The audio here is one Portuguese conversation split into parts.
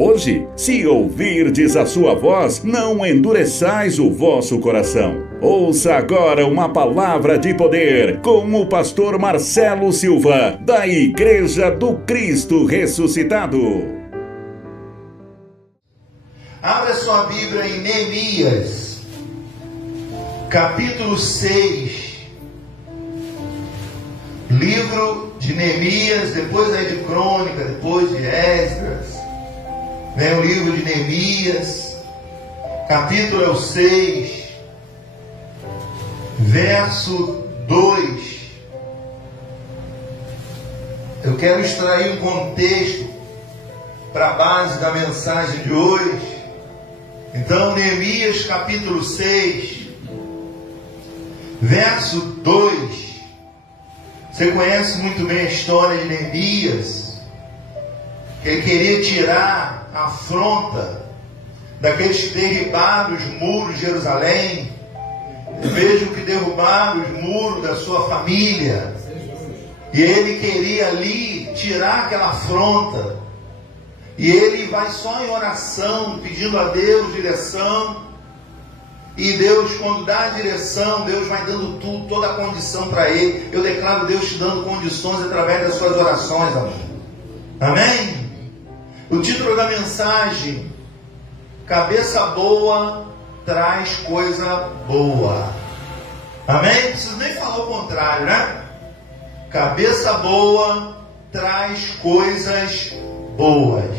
Hoje, se ouvirdes a sua voz, não endureçais o vosso coração. Ouça agora uma palavra de poder com o pastor Marcelo Silva, da Igreja do Cristo Ressuscitado. Abra sua Bíblia em Neemias, capítulo 6. Livro de Neemias, depois aí de Crônica, depois de Esdras. Vem o livro de Neemias, capítulo é o 6, verso 2. Eu quero extrair um contexto para a base da mensagem de hoje. Então, Neemias, capítulo 6, verso 2. Você conhece muito bem a história de Neemias, que ele queria tirar a afronta daqueles que derribaram os muros de Jerusalém, mesmo que derrubaram os muros da sua família, e ele queria ali tirar aquela afronta, e ele vai só em oração, pedindo a Deus direção, e Deus, quando dá a direção, Deus vai dando tudo, toda a condição para ele. Eu declaro Deus te dando condições através das suas orações, amém? Amém? O título da mensagem: cabeça boa traz coisa boa. Amém? Não preciso nem falar o contrário, né? Cabeça boa traz coisas boas.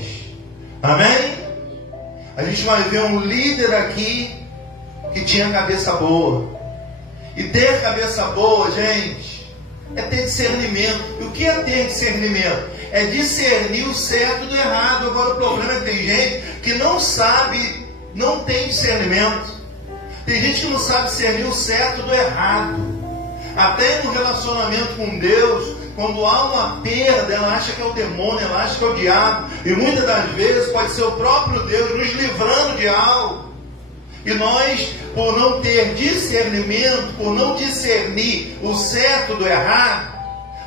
Amém? A gente vai ver um líder aqui que tinha cabeça boa. E ter cabeça boa, gente, é ter discernimento. E o que é ter discernimento? É discernir o certo do errado. Agora o problema é que tem gente que não sabe, não tem discernimento. Tem gente que não sabe discernir o certo do errado. Até no relacionamento com Deus, quando há uma perda, ela acha que é o demônio, ela acha que é o diabo. E muitas das vezes pode ser o próprio Deus nos livrando de algo. E nós, por não ter discernimento, por não discernir o certo do errado,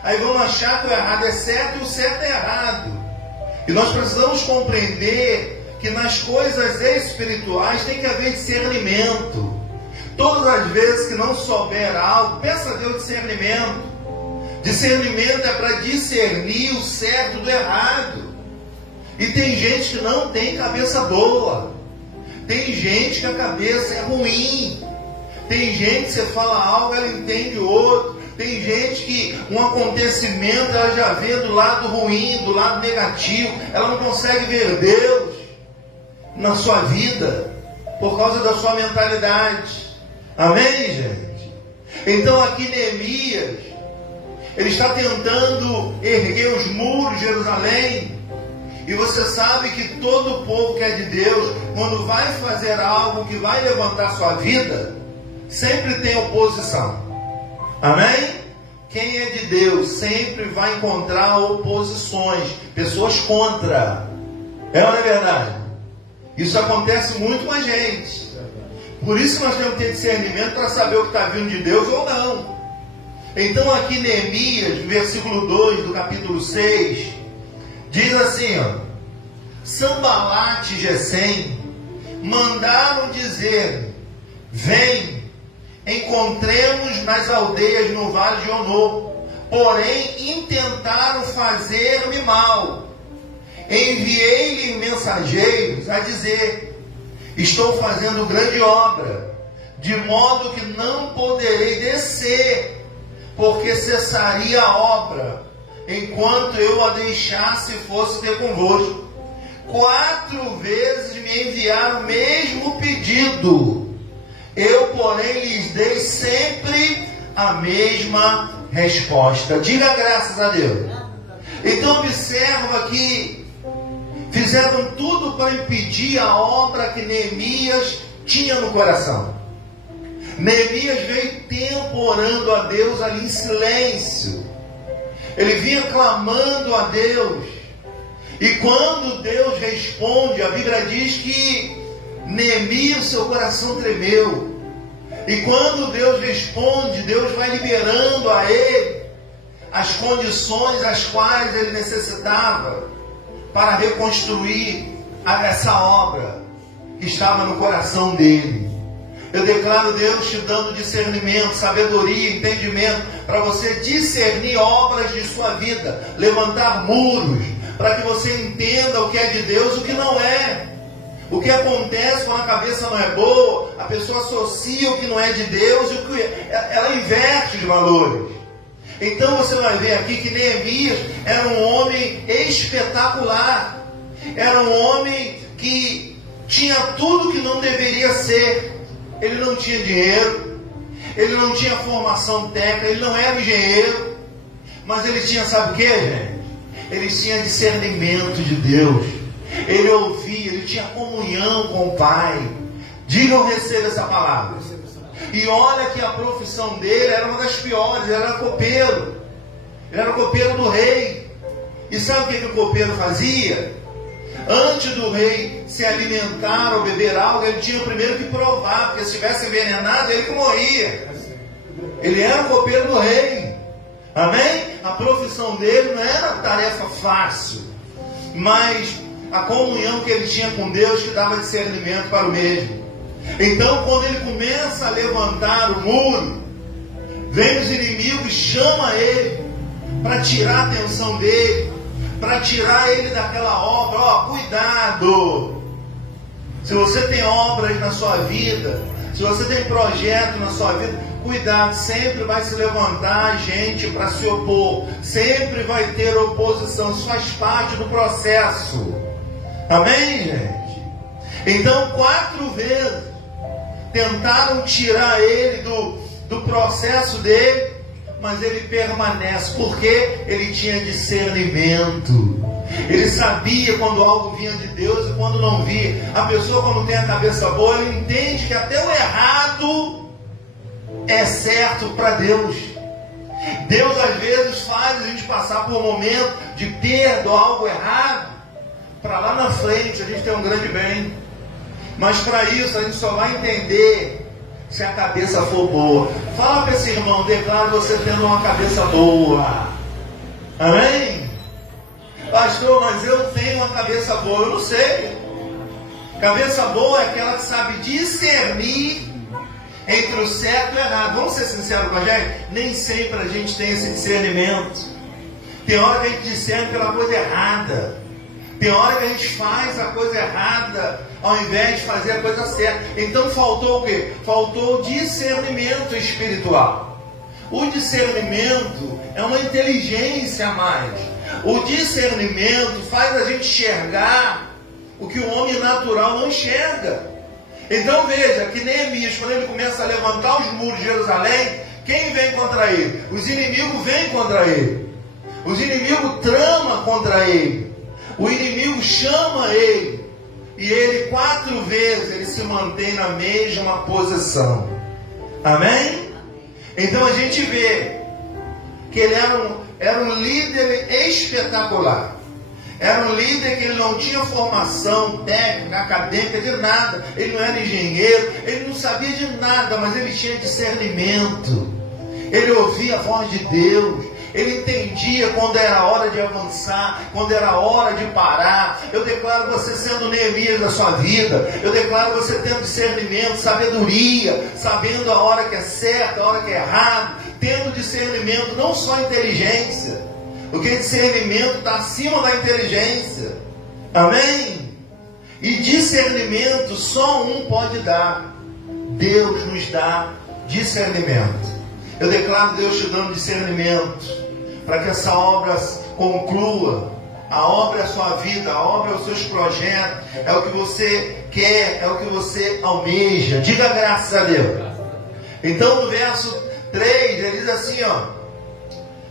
aí vamos achar que o errado é certo e o certo é errado. E nós precisamos compreender que nas coisas espirituais tem que haver discernimento. Todas as vezes que não souber algo, peça a Deus discernimento. Discernimento é para discernir o certo do errado. E tem gente que não tem cabeça boa. Tem gente que a cabeça é ruim. Tem gente que você fala algo, ela entende outro. Tem gente que um acontecimento ela já vê do lado ruim, do lado negativo. Ela não consegue ver Deus na sua vida por causa da sua mentalidade. Amém, gente? Então aqui Neemias, ele está tentando erguer os muros de Jerusalém. E você sabe que todo o povo que é de Deus, quando vai fazer algo que vai levantar sua vida, sempre tem oposição. Amém? Quem é de Deus sempre vai encontrar oposições, pessoas contra. É ou não é verdade? Isso acontece muito com a gente. Por isso que nós temos que ter discernimento para saber o que está vindo de Deus ou não. Então aqui Neemias, no versículo 2 do capítulo 6, diz assim, ó: Sanbalate e Gesem mandaram dizer: vem, encontremos nas aldeias no vale de Ono. Porém intentaram fazer-me mal. Enviei-lhe mensageiros a dizer: estou fazendo grande obra, de modo que não poderei descer, porque cessaria a obra enquanto eu a deixasse e fosse ter convosco. 4 vezes me enviaram o mesmo pedido. Eu, porém, lhes dei sempre a mesma resposta. Diga graças a Deus. Então observa que fizeram tudo para impedir a obra que Neemias tinha no coração. Neemias veio tempo orando a Deus ali em silêncio. Ele vinha clamando a Deus. E quando Deus responde, a Bíblia diz que Neemias, seu coração tremeu. E quando Deus responde, Deus vai liberando a ele as condições as quais ele necessitava para reconstruir essa obra que estava no coração dele. Eu declaro Deus te dando discernimento, sabedoria, entendimento, para você discernir obras de sua vida, levantar muros, para que você entenda o que é de Deus e o que não é. O que acontece quando a cabeça não é boa, a pessoa associa o que não é de Deus e o que ela inverte os valores. Então você vai ver aqui que Neemias era um homem espetacular, era um homem que tinha tudo que não deveria ser. Ele não tinha dinheiro, ele não tinha formação técnica, ele não era engenheiro, mas ele tinha, sabe o que, gente? Ele tinha discernimento de Deus, ele ouvia, ele tinha comunhão com o Pai. Diga ou receba essa palavra. E olha que a profissão dele era uma das piores, ele era copeiro. Ele era copeiro do rei. E sabe o que o copeiro fazia? Antes do rei se alimentar ou beber algo, ele tinha primeiro que provar, porque se estivesse envenenado, ele que morria. Ele era o copeiro do rei. Amém? A profissão dele não era tarefa fácil, mas a comunhão que ele tinha com Deus que dava discernimento para o mesmo. Então, quando ele começa a levantar o muro, vem os inimigos e chama ele para tirar a atenção dele, para tirar ele daquela obra. Ó, cuidado! Se você tem obras na sua vida, se você tem projeto na sua vida, cuidado, sempre vai se levantar gente para se opor, sempre vai ter oposição, isso faz parte do processo. Amém, gente? Então, 4 vezes tentaram tirar ele do processo dele, mas ele permanece, porque ele tinha discernimento. Ele sabia quando algo vinha de Deus e quando não via. A pessoa, quando tem a cabeça boa, ele entende que até o errado é certo para Deus. Deus às vezes faz a gente passar por um momento de perda ou algo errado, para lá na frente a gente ter um grande bem. Mas para isso a gente só vai entender se a cabeça for boa. Fala para esse irmão, declara você tendo uma cabeça boa. Amém? Pastor, mas eu tenho uma cabeça boa. Eu não sei. Cabeça boa é aquela que sabe discernir entre o certo e o errado. Vamos ser sinceros com a gente? Nem sempre a gente tem esse discernimento. Tem hora que a gente discerne pela coisa errada. Tem hora que a gente faz a coisa errada ao invés de fazer a coisa certa. Então faltou o quê? Faltou o discernimento espiritual. O discernimento é uma inteligência a mais. O discernimento faz a gente enxergar o que o homem natural não enxerga. Então veja que Neemias, quando ele começa a levantar os muros de Jerusalém, quem vem contra ele? Os inimigos vêm contra ele. Os inimigos tramam contra ele. O inimigo chama ele. E ele 4 vezes ele se mantém na mesma posição. Amém? Então a gente vê que ele era um líder espetacular. Era um líder que ele não tinha formação técnica, acadêmica, de nada. Ele não era engenheiro, ele não sabia de nada, mas ele tinha discernimento. Ele ouvia a voz de Deus. Ele entendia quando era hora de avançar, quando era hora de parar. Eu declaro você sendo Neemias da sua vida. Eu declaro você tendo discernimento, sabedoria, sabendo a hora que é certa, a hora que é errado, tendo discernimento, não só inteligência. Porque discernimento está acima da inteligência. Amém? E discernimento só um pode dar. Deus nos dá discernimento. Eu declaro Deus te dando discernimento para que essa obra conclua. A obra é a sua vida, a obra é os seus projetos, é o que você quer, é o que você almeja. Diga graças a Deus. Então no verso 3 ele diz assim, ó,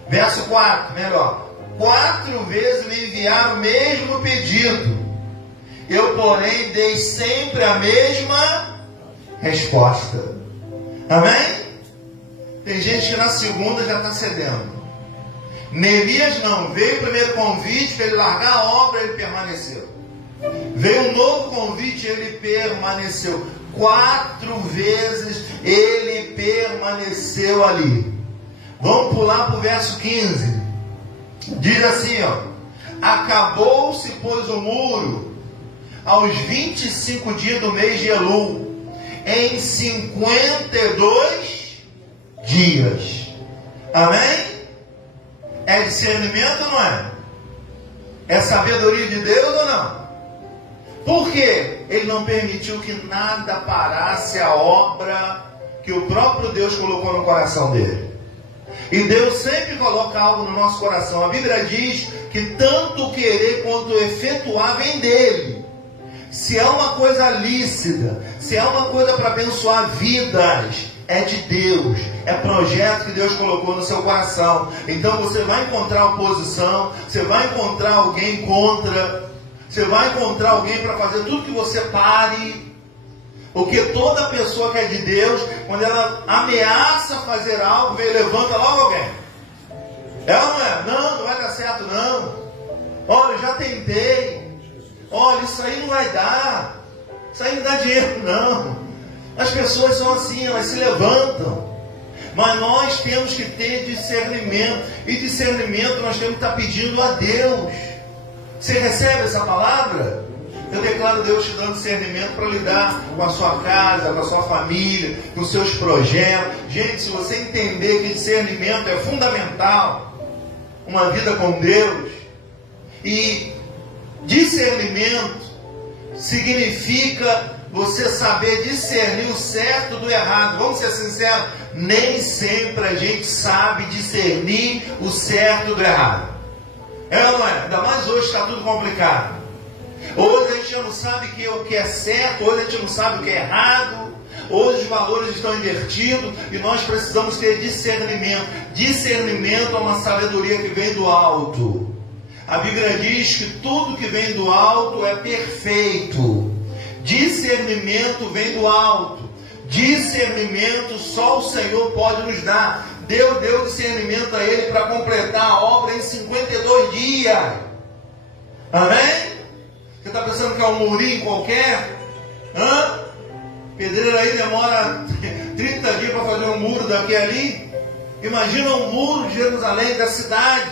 verso 4, melhor: 4 vezes me enviaram o mesmo pedido, eu porém dei sempre a mesma resposta. Amém? Tem gente que na segunda já está cedendo. Neemias não. Veio o primeiro convite para ele largar a obra, ele permaneceu. Veio um novo convite, ele permaneceu. 4 vezes ele permaneceu ali. Vamos pular para o verso 15. Diz assim, ó: acabou-se, pois, o muro, aos 25 dias do mês de Elul, em 52 dias. Amém? É discernimento ou não é? É sabedoria de Deus ou não? Por quê? Ele não permitiu que nada parasse a obra que o próprio Deus colocou no coração dele. E Deus sempre coloca algo no nosso coração. A Bíblia diz que tanto querer quanto efetuar vem dele. Se é uma coisa lícita, se é uma coisa para abençoar vidas, é de Deus, é projeto que Deus colocou no seu coração. Então você vai encontrar oposição, você vai encontrar alguém contra, você vai encontrar alguém para fazer tudo que você pare. Porque toda pessoa que é de Deus, quando ela ameaça fazer algo, vem, levanta logo alguém. Ela não é, não vai dar certo não. Olha, já tentei. Olha, isso aí não vai dar. Isso aí não dá dinheiro não. As pessoas são assim, elas se levantam. Mas nós temos que ter discernimento. E discernimento nós temos que estar pedindo a Deus. Você recebe essa palavra? Eu declaro a Deus te dando discernimento para lidar com a sua casa, com a sua família, com os seus projetos. Gente, se você entender que discernimento é fundamental, uma vida com Deus, e discernimento significa você saber discernir o certo do errado. Vamos ser sinceros, nem sempre a gente sabe discernir o certo do errado. É ou não é? Ainda mais hoje está tudo complicado. Hoje a gente já não sabe o que é certo, hoje a gente não sabe o que é errado, hoje os valores estão invertidos e nós precisamos ter discernimento. Discernimento é uma sabedoria que vem do alto. A Bíblia diz que tudo que vem do alto é perfeito. Discernimento vem do alto. Discernimento só o Senhor pode nos dar. Deus deu discernimento a ele para completar a obra em 52 dias. Amém? Você está pensando que é um murinho qualquer? Pedreiro aí demora 30 dias para fazer um muro daqui a ali. Imagina um muro de Jerusalém, da cidade.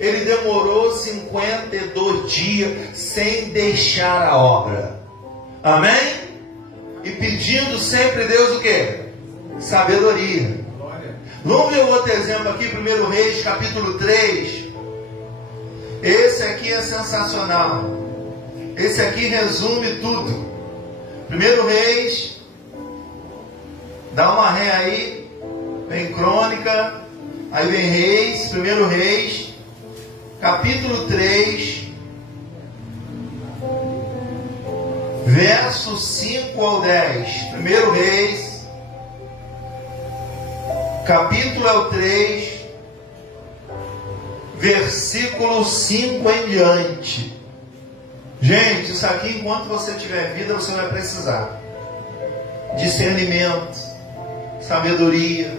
Ele demorou 52 dias sem deixar a obra. Amém? E pedindo sempre a Deus o quê? Sabedoria. Vamos ver outro exemplo aqui, 1 Reis, capítulo 3. Esse aqui é sensacional. Esse aqui resume tudo. 1 Reis, dá uma ré aí, vem Crônica, aí vem Reis, 1 Reis, capítulo 3, verso 5 ao 10. 1 Reis, capítulo é o 3, versículo 5 em diante. Gente, isso aqui, enquanto você tiver vida, você vai precisar. Discernimento, sabedoria,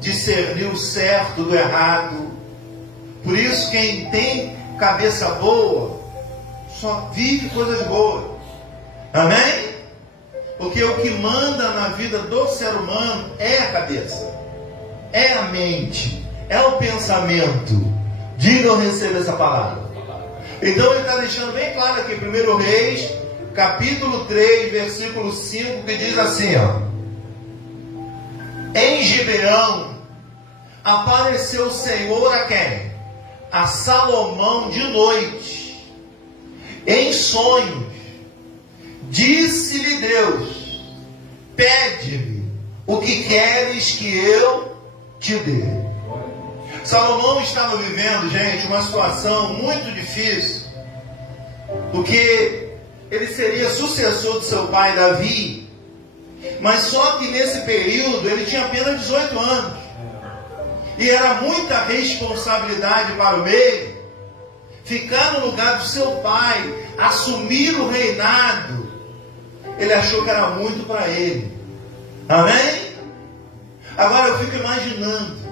discernir o certo do errado. Por isso, quem tem cabeça boa, só vive coisas boas. Amém? Porque o que manda na vida do ser humano é a cabeça, é a mente, é o pensamento. Diga ou receba essa palavra. Então ele está deixando bem claro aqui, 1 Reis, capítulo 3, versículo 5, que diz assim, em Gibeão apareceu o Senhor a quem? A Salomão de noite, em sonhos. Disse-lhe Deus, pede-me o que queres que eu te dê. Salomão estava vivendo, gente, uma situação muito difícil, porque ele seria sucessor do seu pai Davi, mas só que nesse período ele tinha apenas 18 anos, e era muita responsabilidade para o meio, ficar no lugar do seu pai, assumir o reinado. Ele achou que era muito para ele. Amém? Agora eu fico imaginando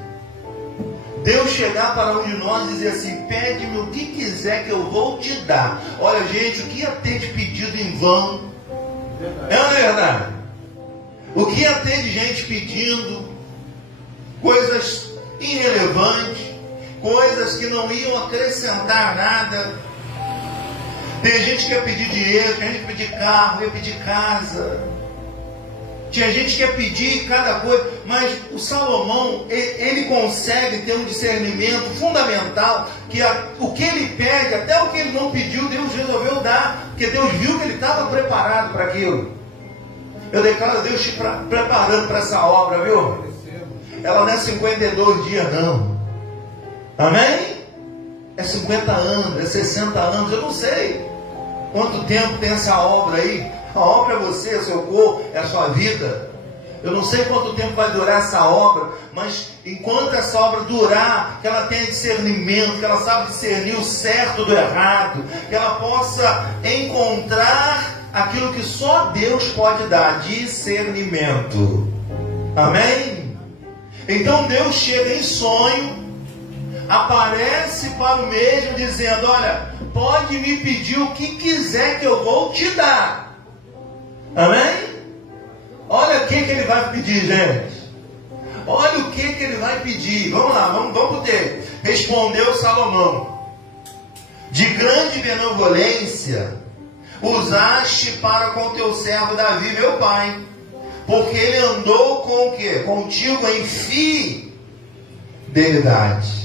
Deus chegar para um de nós e dizer assim, pede-me o que quiser que eu vou te dar. Olha, gente, o que ia ter de pedido em vão? É ou não é verdade? O que ia ter de gente pedindo coisas irrelevantes, coisas que não iam acrescentar nada. Tem gente que ia pedir dinheiro, tinha gente que ia pedir carro, ia pedir casa. Tinha gente que ia pedir cada coisa, mas o Salomão, ele consegue ter um discernimento fundamental, que o que ele pede, até o que ele não pediu, Deus resolveu dar, porque Deus viu que ele estava preparado para aquilo. Eu declaro Deus te preparando para essa obra, viu? Ela não é 52 dias não. Amém? É 50 anos, é 60 anos, eu não sei quanto tempo tem essa obra aí. A obra é você, é seu corpo, é a sua vida. Eu não sei quanto tempo vai durar essa obra, mas enquanto essa obra durar, que ela tenha discernimento, que ela saiba discernir o certo do errado, que ela possa encontrar aquilo que só Deus pode dar, discernimento. Amém? Então Deus chega em sonho, aparece para o mesmo dizendo: olha, pode me pedir o que quiser que eu vou te dar. Amém? Olha o que ele vai pedir, gente. Olha o que ele vai pedir. Vamos lá, vamos para o texto. Respondeu Salomão: de grande benevolência usaste para com teu servo Davi, meu pai, porque ele andou com o quê? Contigo em fidelidade.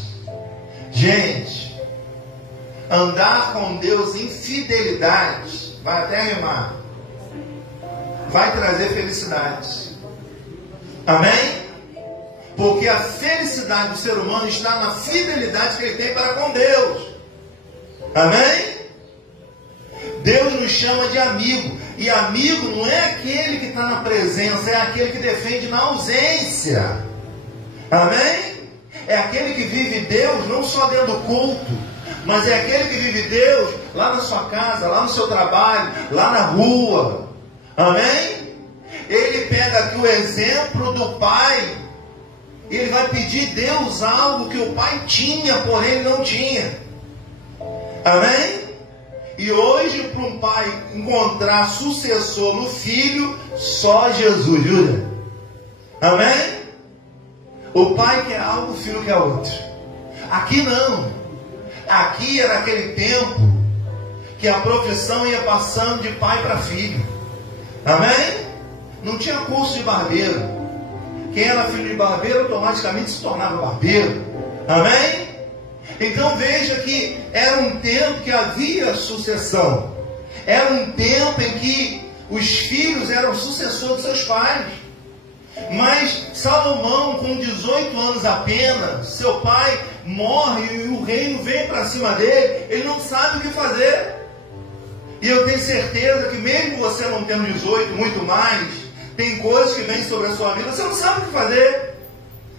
Gente, andar com Deus em fidelidade, vai até rimar, vai trazer felicidade. Amém? Porque a felicidade do ser humano está na fidelidade que ele tem para com Deus. Amém? Deus nos chama de amigo. E amigo não é aquele que está na presença, é aquele que defende na ausência. Amém? É aquele que vive Deus não só dentro do culto, mas é aquele que vive Deus lá na sua casa, lá no seu trabalho, lá na rua. Amém? Ele pega aqui o exemplo do pai. Ele vai pedir a Deus algo que o pai tinha, porém ele não tinha. Amém? E hoje, para um pai encontrar sucessor no filho, só Jesus, Júlia. Amém? O pai quer algo, o filho quer outro. Aqui não. Aqui era aquele tempo que a profissão ia passando de pai para filho. Amém? Não tinha curso de barbeiro. Quem era filho de barbeiro automaticamente se tornava barbeiro. Amém? Então veja que era um tempo que havia sucessão. Era um tempo em que os filhos eram sucessores de seus pais. Mas Salomão, com 18 anos apenas, seu pai morre e o reino vem para cima dele. Ele não sabe o que fazer. E eu tenho certeza que mesmo você não tendo 18, muito mais, tem coisas que vêm sobre a sua vida, você não sabe o que fazer.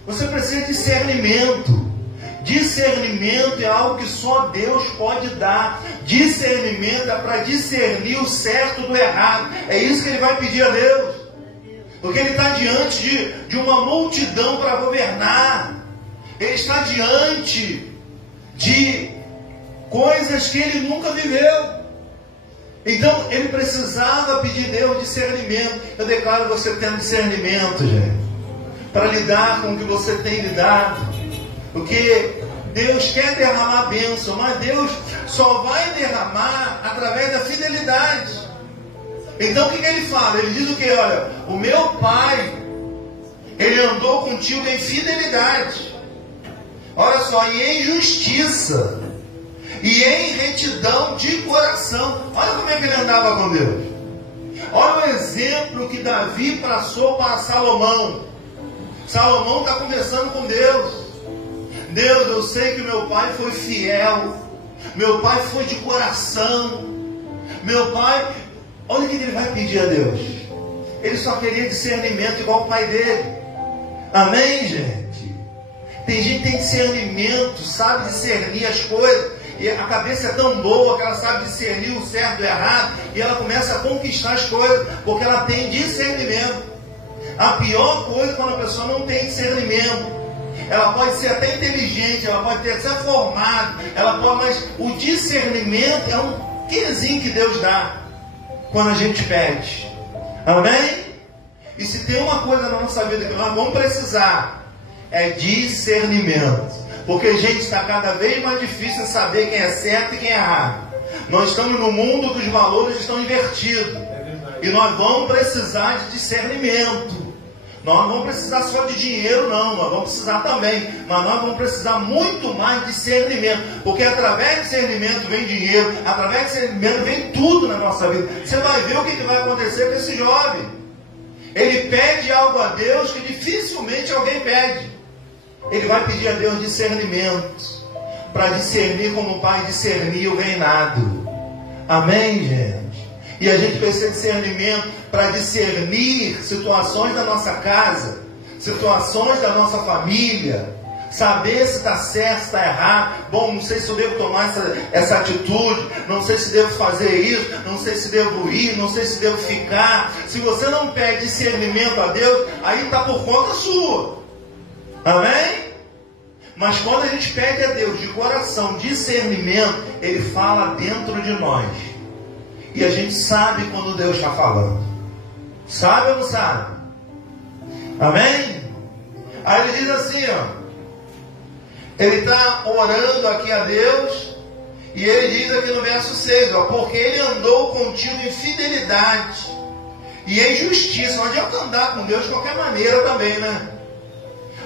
Você precisa de discernimento. Discernimento é algo que só Deus pode dar. Discernimento é para discernir o certo do errado. É isso que ele vai pedir a Deus. Porque ele está diante de uma multidão para governar. Ele está diante de coisas que ele nunca viveu. Então ele precisava pedir a Deus discernimento. Eu declaro você tendo discernimento, gente, para lidar com o que você tem lidado. Porque Deus quer derramar bênção, mas Deus só vai derramar através da fidelidade. Então o que ele fala? Ele diz o que? Olha, o meu pai, ele andou contigo em fidelidade. Olha só, e em justiça, e em retidão de coração. Olha como é que ele andava com Deus. Olha o exemplo que Davi passou para Salomão. Salomão está conversando com Deus. Deus, eu sei que meu pai foi fiel. Meu pai foi de coração. Meu pai... Olha o que ele vai pedir a Deus. Ele só queria discernimento igual o pai dele. Amém, gente? Tem gente que tem discernimento, sabe discernir as coisas. E a cabeça é tão boa que ela sabe discernir o certo e o errado. E ela começa a conquistar as coisas, porque ela tem discernimento. A pior coisa é quando a pessoa não tem discernimento. Ela pode ser até inteligente, ela pode ter ser formada, mas o discernimento é um quezinho que Deus dá quando a gente pede. Amém? E se tem uma coisa na nossa vida que nós vamos precisar, é discernimento. Porque, gente, está cada vez mais difícil saber quem é certo e quem é errado. Nós estamos num mundo que os valores estão invertidos. E nós vamos precisar de discernimento. Nós não vamos precisar só de dinheiro, não. Nós vamos precisar também. Mas nós vamos precisar muito mais de discernimento. Porque através de discernimento vem dinheiro. Através de discernimento vem tudo na nossa vida. Você vai ver o que vai acontecer com esse jovem. Ele pede algo a Deus que dificilmente alguém pede. Ele vai pedir a Deus discernimento. Para discernir como o Pai discernir o reinado. Amém, gente? E a gente precisa de discernimento para discernir situações da nossa casa, situações da nossa família, saber se está certo, se está errado. Bom, não sei se eu devo tomar essa atitude, não sei se devo fazer isso, não sei se devo ir, não sei se devo ficar. Se você não pede discernimento a Deus, aí está por conta sua. Amém? Mas quando a gente pede a Deus de coração discernimento, Ele fala dentro de nós. E a gente sabe quando Deus está falando. Sabe ou não sabe? Amém? Aí ele diz assim, ó. Ele está orando aqui a Deus. E ele diz aqui no verso 6, ó. Porque ele andou contigo em fidelidade e em justiça. Não adianta andar com Deus de qualquer maneira também, né?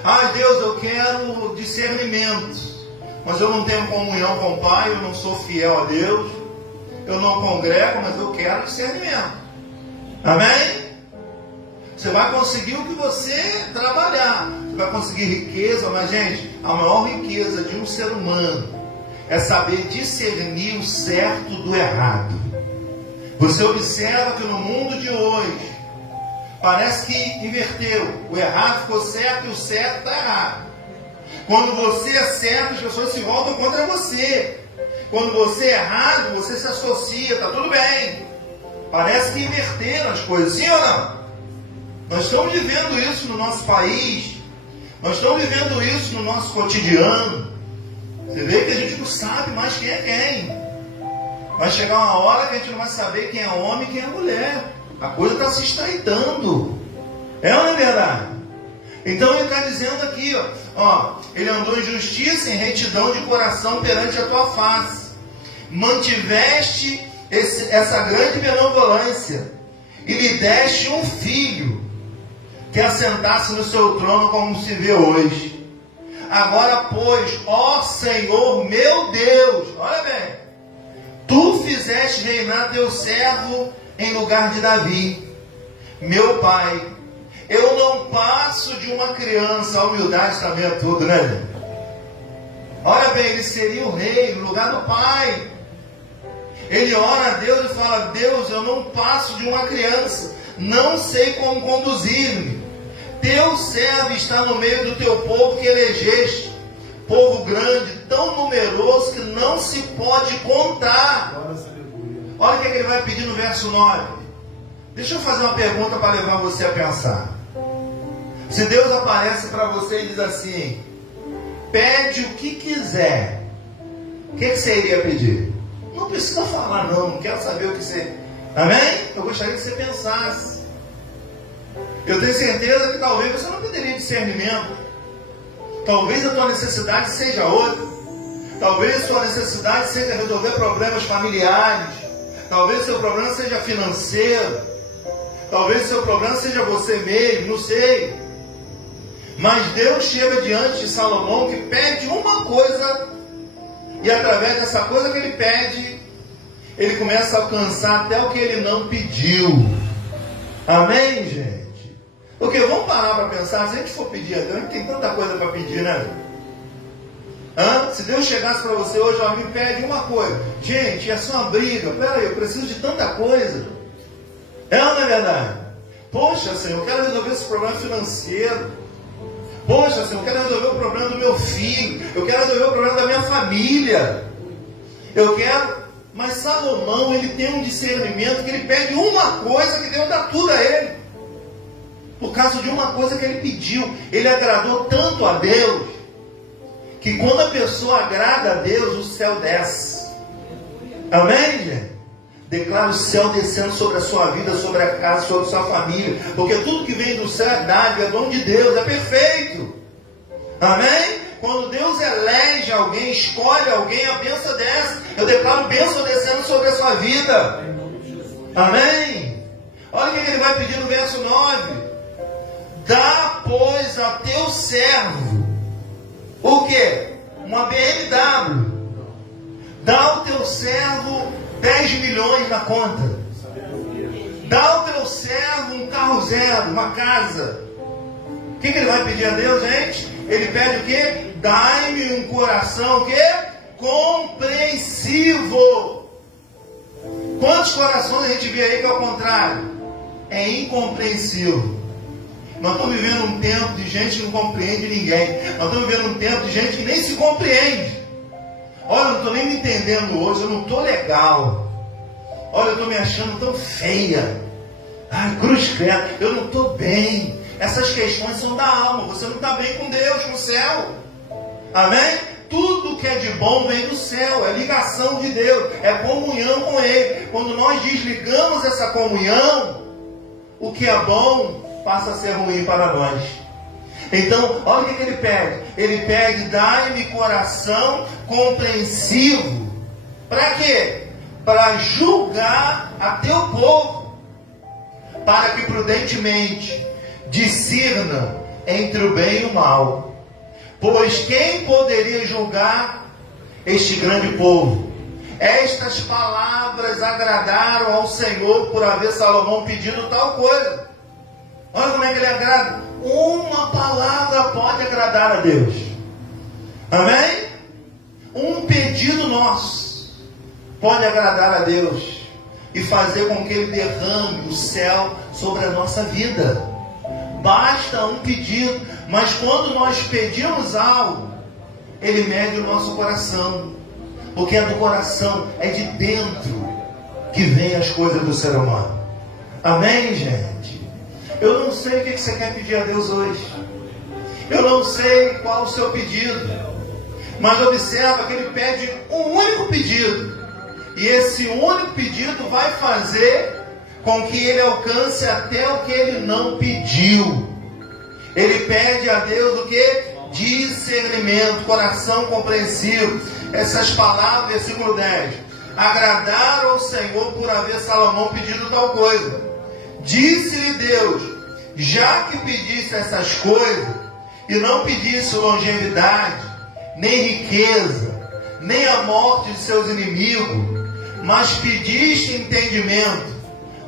Ah, Deus, eu quero discernimento. Mas eu não tenho comunhão com o Pai. Eu não sou fiel a Deus. Eu não congrego, mas eu quero discernimento. Amém? Você vai conseguir o que você trabalhar. Você vai conseguir riqueza, mas, gente, a maior riqueza de um ser humano é saber discernir o certo do errado. Você observa que no mundo de hoje parece que inverteu. O errado ficou certo e o certo está errado. Quando você é certo, as pessoas se voltam contra você. Quando você é errado, você se associa, está tudo bem. Parece que inverteram as coisas, sim ou não? Nós estamos vivendo isso no nosso país. Nós estamos vivendo isso no nosso cotidiano. Você vê que a gente não sabe mais quem é quem. Vai chegar uma hora que a gente não vai saber quem é homem e quem é mulher. A coisa está se estreitando. É ou não é verdade? Então ele está dizendo aqui, ó, ele andou em justiça, em retidão de coração perante a tua face. Mantiveste essa grande benevolência e lhe deste um filho que assentasse no seu trono como se vê hoje. Agora, pois, ó Senhor meu Deus, olha bem, tu fizeste reinar teu servo em lugar de Davi, meu pai. Eu não passo de uma criança. A humildade também é tudo, né, gente? Olha bem, ele seria o rei no lugar do pai. Ele ora a Deus e fala: Deus, eu não passo de uma criança, não sei como conduzir-me. Teu servo está no meio do teu povo que elegeste, povo grande, tão numeroso que não se pode contar. Olha o que ele vai pedir no verso 9. Deixa eu fazer uma pergunta para levar você a pensar. Se Deus aparece para você e diz assim: pede o que quiser, o que você iria pedir? Não precisa falar não quero saber o que você... Amém? Eu gostaria que você pensasse. Eu tenho certeza que talvez você não pediria discernimento. Talvez a tua necessidade seja outra. Talvez a sua necessidade seja resolver problemas familiares. Talvez o seu problema seja financeiro. Talvez o seu problema seja você mesmo, não sei. Mas Deus chega diante de Salomão que pede uma coisa, e através dessa coisa que ele pede, ele começa a alcançar até o que ele não pediu. Amém, gente? Porque vamos parar para pensar, se a gente for pedir a Deus, a gente tem tanta coisa para pedir, né? Se Deus chegasse para você hoje, ó, me pede uma coisa. Gente, é só uma briga. Peraí, eu preciso de tanta coisa. É ou não é verdade? Poxa, Senhor, eu quero resolver esse problema financeiro. Poxa, Senhor, eu quero resolver o problema do meu filho. Eu quero resolver o problema da minha família. Eu quero... Mas Salomão, ele tem um discernimento que ele pede uma coisa que Deus dá tudo a ele. Por causa de uma coisa que ele pediu. Ele agradou tanto a Deus, que quando a pessoa agrada a Deus, o céu desce. Amém, gente? Declara o céu descendo sobre a sua vida, sobre a casa, sobre a sua família. Porque tudo que vem do céu é dádiva, é dom de Deus, é perfeito. Amém? Quando Deus elege alguém, escolhe alguém, a bênção desce. Eu declaro bênção descendo sobre a sua vida. Amém? Olha o que ele vai pedir no verso 9. Dá, pois, a teu servo o quê? Uma BMW. Dá ao teu servo 10 milhões na conta. Dá ao teu servo um carro zero, uma casa. O que ele vai pedir a Deus, gente? Ele pede o quê? Dai-me um coração, o quê? Compreensivo. Quantos corações a gente vê aí que é o contrário? É incompreensivo. Nós estamos vivendo um tempo de gente que não compreende ninguém. Nós estamos vivendo um tempo de gente que nem se compreende. Olha, eu não estou nem me entendendo hoje, eu não estou legal. Olha, eu estou me achando tão feia. Ai, cruz credo, eu não estou bem. Essas questões são da alma. Você não está bem com Deus, com o céu. Amém? Tudo que é de bom vem do céu. É ligação de Deus. É comunhão com Ele. Quando nós desligamos essa comunhão, o que é bom passa a ser ruim para nós. Então, olha o que ele pede. Ele pede, dai-me coração compreensivo. Para quê? Para julgar a teu povo, para que prudentemente discernam entre o bem e o mal. Pois quem poderia julgar este grande povo? Estas palavras agradaram ao Senhor por haver Salomão pedido tal coisa. Olha como é que ele agrada. Uma palavra pode agradar a Deus. Amém? Um pedido nosso pode agradar a Deus e fazer com que Ele derrame o céu sobre a nossa vida. Basta um pedido, mas quando nós pedimos algo, Ele mede o nosso coração, porque é do coração, é de dentro que vem as coisas do ser humano. Amém, gente? Eu não sei o que você quer pedir a Deus hoje. Eu não sei qual o seu pedido. Mas observa que ele pede um único pedido. E esse único pedido vai fazer com que ele alcance até o que ele não pediu. Ele pede a Deus o que? Discernimento, coração compreensivo. Essas palavras, versículo 10. Agradaram ao Senhor por haver Salomão pedido tal coisa. Disse-lhe Deus, já que pedisse essas coisas, e não pedisse longevidade, nem riqueza, nem a morte de seus inimigos, mas pediste entendimento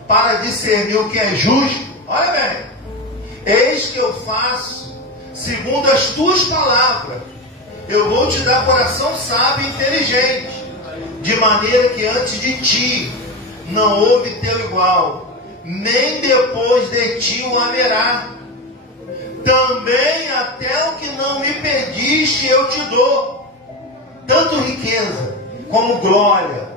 para discernir o que é justo, olha bem, eis que eu faço segundo as tuas palavras. Eu vou te dar coração sábio e inteligente, de maneira que antes de ti não houve teu igual, nem depois de ti o haverá. Também até o que não me pediste eu te dou, tanto riqueza como glória,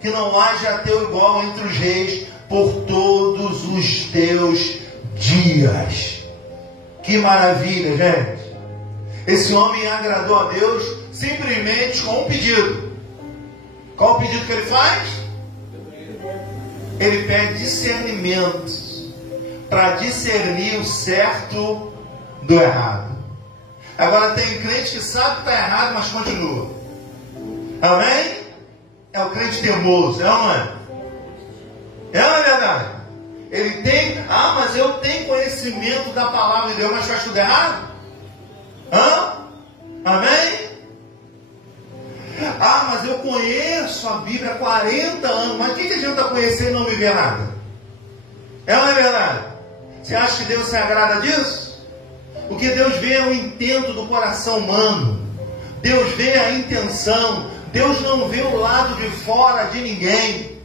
que não haja teu igual entre os reis por todos os teus dias. Que maravilha, gente! Esse homem agradou a Deus simplesmente com um pedido. Qual o pedido que ele faz? Ele pede discernimento para discernir o certo do errado. Agora tem crente que sabe que está errado, mas continua. Amém? É o crente teimoso, é ou não é? É ou não é verdade? Ele tem, mas eu tenho conhecimento da palavra de Deus, mas faz tudo errado? Amém? Mas eu conheço a Bíblia há 40 anos, mas o que adianta conhecer e não viver nada? É ou não é verdade? Você acha que Deus se agrada disso? O que Deus vê é o intento do coração humano. Deus vê a intenção. Deus não vê o lado de fora de ninguém.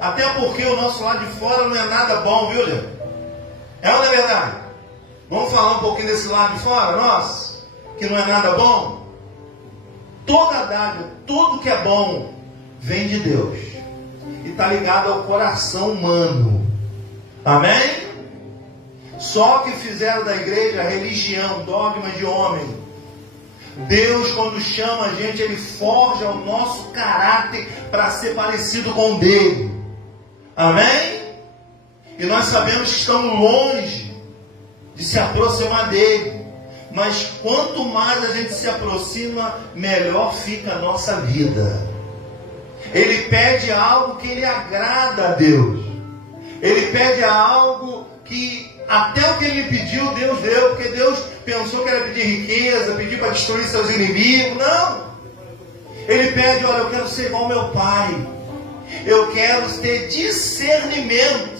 Até porque o nosso lado de fora não é nada bom, viu, gente? É ou não é verdade? Vamos falar um pouquinho desse lado de fora, nosso? Que não é nada bom? Toda dádiva, tudo que é bom, vem de Deus. E está ligado ao coração humano. Amém? Só que fizeram da igreja religião, dogma de homem. Deus, quando chama a gente, Ele forja o nosso caráter para ser parecido com o dele. Amém? E nós sabemos que estamos longe de se aproximar dele. mas quanto mais a gente se aproxima, melhor fica a nossa vida. Ele pede algo que ele agrada a Deus. Ele pede algo que até o que ele pediu, Deus deu, porque Deus pensou que era pedir riqueza, pedir para destruir seus inimigos. Não! Ele pede, olha, eu quero ser igual ao meu pai. Eu quero ter discernimento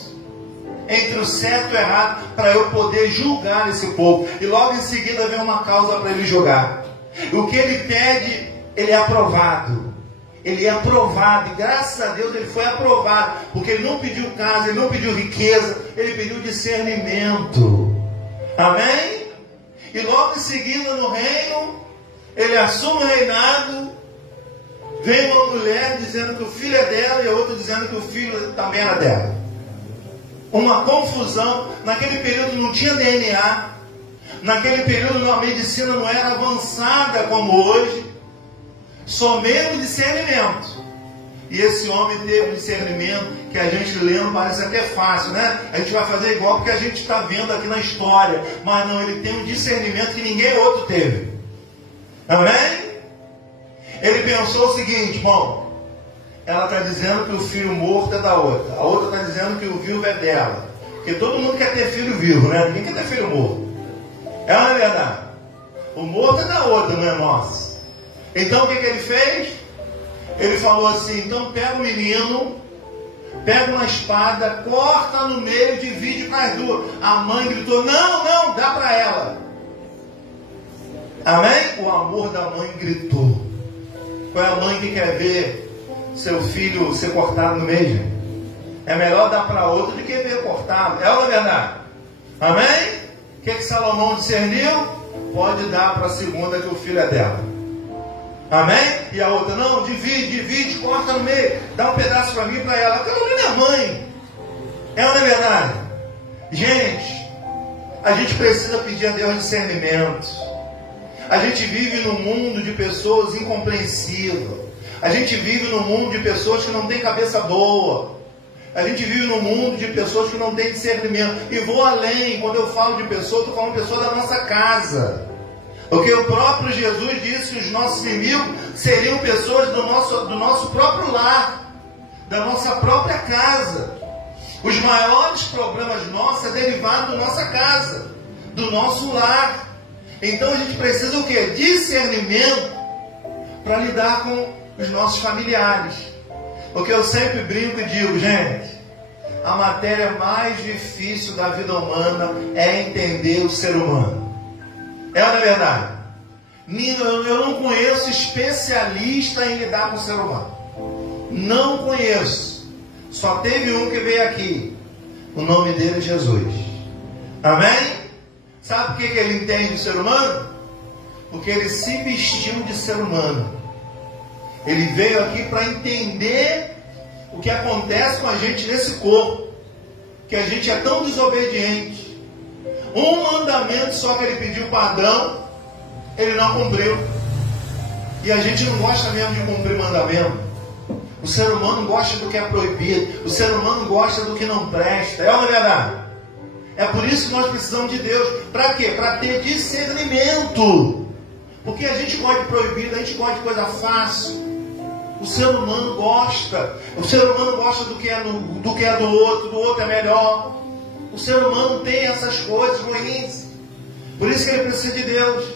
entre o certo e o errado, para eu poder julgar esse povo. E logo em seguida vem uma causa para ele julgar. O que ele pede, ele é aprovado. Ele é aprovado, e graças a Deus ele foi aprovado, porque ele não pediu casa, ele não pediu riqueza, ele pediu discernimento. Amém? E logo em seguida no reino, ele assume o reinado. Vem uma mulher dizendo que o filho é dela, e a outra dizendo que o filho também era dela. Uma confusão. Naquele período não tinha DNA. Naquele período a medicina não era avançada como hoje. Somente discernimento. E esse homem teve um discernimento que a gente lendo parece até fácil, né? A gente vai fazer igual porque a gente está vendo aqui na história. Mas não, ele tem um discernimento que ninguém outro teve. Amém? Ele pensou o seguinte, bom, ela está dizendo que o filho morto é da outra. A outra está dizendo que o vivo é dela. Porque todo mundo quer ter filho vivo, né? Ninguém quer ter filho morto. É uma verdade. O morto é da outra, não é nosso. Então o que ele fez? Ele falou assim, então pega o menino, pega uma espada, corta no meio, divide com as duas. A mãe gritou, não, dá para ela. Amém? O amor da mãe gritou. Qual é a mãe que quer ver seu filho ser cortado no meio? É melhor dar para outra do que ver cortado. É ou não é verdade? Amém? O que Salomão discerniu? Pode dar para a segunda que o filho é dela. Amém? E a outra, não, divide, corta no meio, dá um pedaço para mim e para ela. Aquela não é minha mãe. É ou não é verdade? Gente, a gente precisa pedir a Deus discernimento. A gente vive num mundo de pessoas incompreensíveis. A gente vive num mundo de pessoas que não têm cabeça boa. A gente vive num mundo de pessoas que não têm discernimento. E vou além, quando eu falo de pessoa, estou falando de pessoa da nossa casa. Porque o próprio Jesus disse que os nossos inimigos seriam pessoas do nosso próprio lar, da nossa própria casa. Os maiores problemas nossos é derivado da nossa casa, do nosso lar. Então a gente precisa o quê? Discernimento para lidar com os nossos familiares. Porque eu sempre brinco e digo, gente, a matéria mais difícil da vida humana é entender o ser humano. É ou não é verdade? Eu não conheço especialista em lidar com o ser humano. Não conheço. Só teve um que veio aqui. O nome dele é Jesus. Amém? Sabe por que ele entende o ser humano? Porque ele se vestiu de ser humano. Ele veio aqui para entender o que acontece com a gente nesse corpo. Que a gente é tão desobediente. Um mandamento só que ele pediu para Adão, ele não cumpriu. E a gente não gosta mesmo de cumprir mandamento. O ser humano gosta do que é proibido. O ser humano gosta do que não presta. É uma verdade? É por isso que nós precisamos de Deus. Para quê? Para ter discernimento. Porque a gente gosta de proibido, a gente gosta de coisa fácil. O ser humano gosta. O ser humano gosta do que é do outro é melhor. O ser humano tem essas coisas ruins. Por isso que ele precisa de Deus.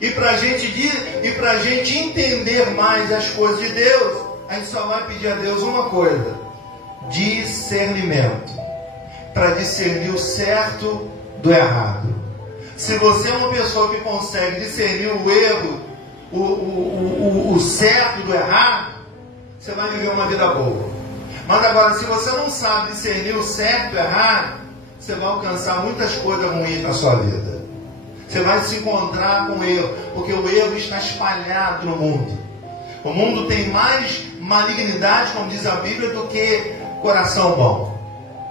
E para a gente entender mais as coisas de Deus, a gente só vai pedir a Deus uma coisa: discernimento. Para discernir o certo do errado. Se você é uma pessoa que consegue discernir o erro, o certo do errado, você vai viver uma vida boa. Mas agora, se você não sabe discernir o certo do errado, você vai alcançar muitas coisas ruins na sua vida. Você vai se encontrar com o erro, porque o erro está espalhado no mundo. O mundo tem mais malignidade, como diz a Bíblia, do que coração bom.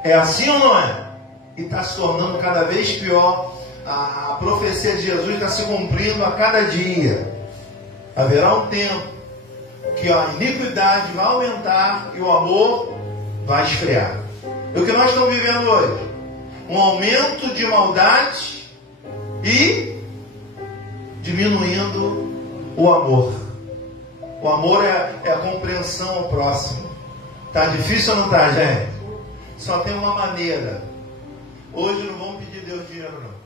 É assim ou não é? E está se tornando cada vez pior. A profecia de Jesus está se cumprindo a cada dia. Haverá um tempo que a iniquidade vai aumentar e o amor vai esfriar. É o que nós estamos vivendo hoje. Um aumento de maldade e diminuindo o amor. O amor é a compreensão ao próximo. Tá difícil ou não tá, gente? Só tem uma maneira. Hoje não vamos pedir Deus dinheiro, não.